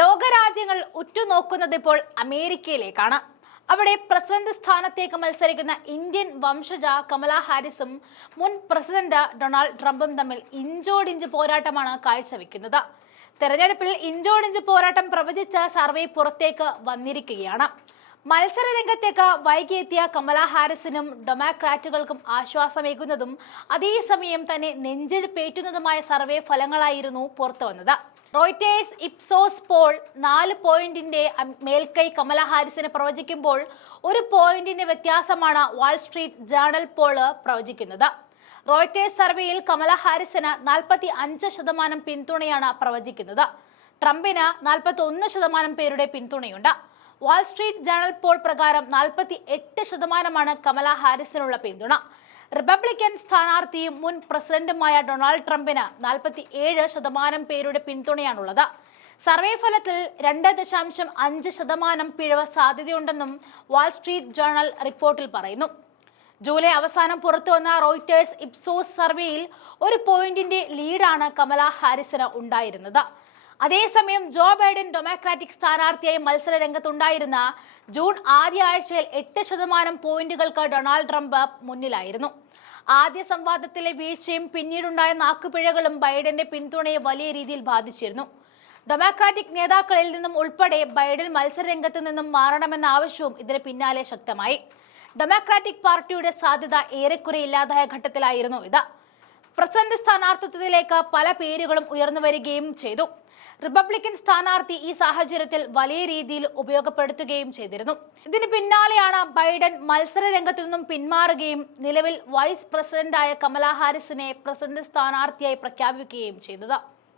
ലോകരാജ്യങ്ങൾ ഉറ്റുനോക്കുന്നത് ഇപ്പോൾ അമേരിക്കയിലേക്കാണ്. അവിടെ പ്രസിഡന്റ് സ്ഥാനത്തേക്ക് മത്സരിക്കുന്ന ഇന്ത്യൻ വംശജ കമല ഹാരിസും മുൻ പ്രസിഡന്റ് ഡൊണാൾഡ് ട്രംപും തമ്മിൽ ഇഞ്ചോടിഞ്ച് പോരാട്ടമാണ് കാഴ്ചവെക്കുന്നത്. തെരഞ്ഞെടുപ്പിൽ ഇഞ്ചോടിഞ്ച് പോരാട്ടം പ്രവചിച്ച സർവേ പുറത്തേക്ക് വന്നിരിക്കുകയാണ്. മത്സര രംഗത്തേക്ക് വൈകിയെത്തിയ കമല ഹാരിസിനും ഡെമോക്രാറ്റുകൾക്കും ആശ്വാസമേകുന്നതും അതേസമയം തന്നെ നെഞ്ചിടിപ്പേറ്റുന്നതുമായ സർവേ ഫലങ്ങളായിരുന്നു പുറത്തുവന്നത്. റോയിറ്റേഴ്സ് ഇപ്സോസ് പോൾ നാല് പോയിന്റിന്റെ മേൽക്കൈ കമല ഹാരിസിനെ പ്രവചിക്കുമ്പോൾ ഒരു പോയിന്റിന്റെ വ്യത്യാസമാണ് വാൾസ്ട്രീറ്റ് ജേണൽ പോൾ പ്രവചിക്കുന്നത്. റോയിറ്റേഴ്സ് സർവേയിൽ കമല ഹാരിസിന് നാൽപ്പത്തി അഞ്ച് ശതമാനം പിന്തുണയാണ് പ്രവചിക്കുന്നത്. ട്രംപിന് നാൽപ്പത്തി ഒന്ന് ശതമാനം പേരുടെ പിന്തുണയുണ്ട്. വാൾസ്ട്രീറ്റ് ജേണൽ പോൾ പ്രകാരം നാൽപ്പത്തി എട്ട് ശതമാനമാണ് കമല ഹാരിസിനുള്ള പിന്തുണ. റിപ്പബ്ലിക്കൻ സ്ഥാനാർത്ഥിയും മുൻ പ്രസിഡന്റുമായ ഡൊണാൾഡ് ട്രംപിന് നാൽപ്പത്തി ഏഴ് ശതമാനം പേരുടെ പിന്തുണയാണുള്ളത്. സർവേ ഫലത്തിൽ രണ്ട് ദശാംശം അഞ്ച് ശതമാനം പിഴവ് സാധ്യതയുണ്ടെന്നും വാൾസ്ട്രീറ്റ് ജേണൽ റിപ്പോർട്ടിൽ പറയുന്നു. ജൂലൈ അവസാനം പുറത്തു വന്ന റോയിറ്റേഴ്സ് ഇപ്സോസ് സർവേയിൽ ഒരു പോയിന്റിന്റെ ലീഡാണ് കമല ഹാരിസിന് ഉണ്ടായിരുന്നത്. അതേസമയം ജോ ബൈഡൻ ഡെമോക്രാറ്റിക് സ്ഥാനാർത്ഥിയായി മത്സര രംഗത്തുണ്ടായിരുന്ന ജൂൺ ആദ്യ ആഴ്ചയിൽ എട്ട് ശതമാനം പോയിന്റുകൾക്ക് ഡൊണാൾഡ് ട്രംപ് മുന്നിലായിരുന്നു. ആദ്യ സംവാദത്തിലെ വീഴ്ചയും പിന്നീടുണ്ടായ നാക്കുപിഴകളും ബൈഡന്റെ പിന്തുണയെ വലിയ രീതിയിൽ ബാധിച്ചിരുന്നു. ഡെമോക്രാറ്റിക് നേതാക്കളിൽ നിന്നും ഉൾപ്പെടെ ബൈഡൻ മത്സരരംഗത്ത് നിന്നും മാറണമെന്ന ആവശ്യവും ഇതിന് പിന്നാലെ ശക്തമായി. ഡെമോക്രാറ്റിക് പാർട്ടിയുടെ സാധ്യത ഏറെക്കുറെ ഇല്ലാതായ ഘട്ടത്തിലായിരുന്നു ഇത്. പ്രസിഡന്റ് സ്ഥാനാർത്ഥിത്വത്തിലേക്ക് പല പേരുകളും ഉയർന്നു വരികയും ചെയ്തു. റിപ്പബ്ലിക്കൻ സ്ഥാനാർത്ഥി ഈ സാഹചര്യത്തിൽ വലിയ രീതിയിൽ ഉപയോഗപ്പെടുത്തുകയും ചെയ്തിരുന്നു. ഇതിന് പിന്നാലെയാണ് ബൈഡൻ മത്സര രംഗത്തു നിന്നും പിന്മാറുകയും നിലവിൽ വൈസ് പ്രസിഡന്റായ കമലാ ഹാരിസിനെ പ്രസിഡന്റ് സ്ഥാനാർത്ഥിയായി പ്രഖ്യാപിക്കുകയും ചെയ്തത്.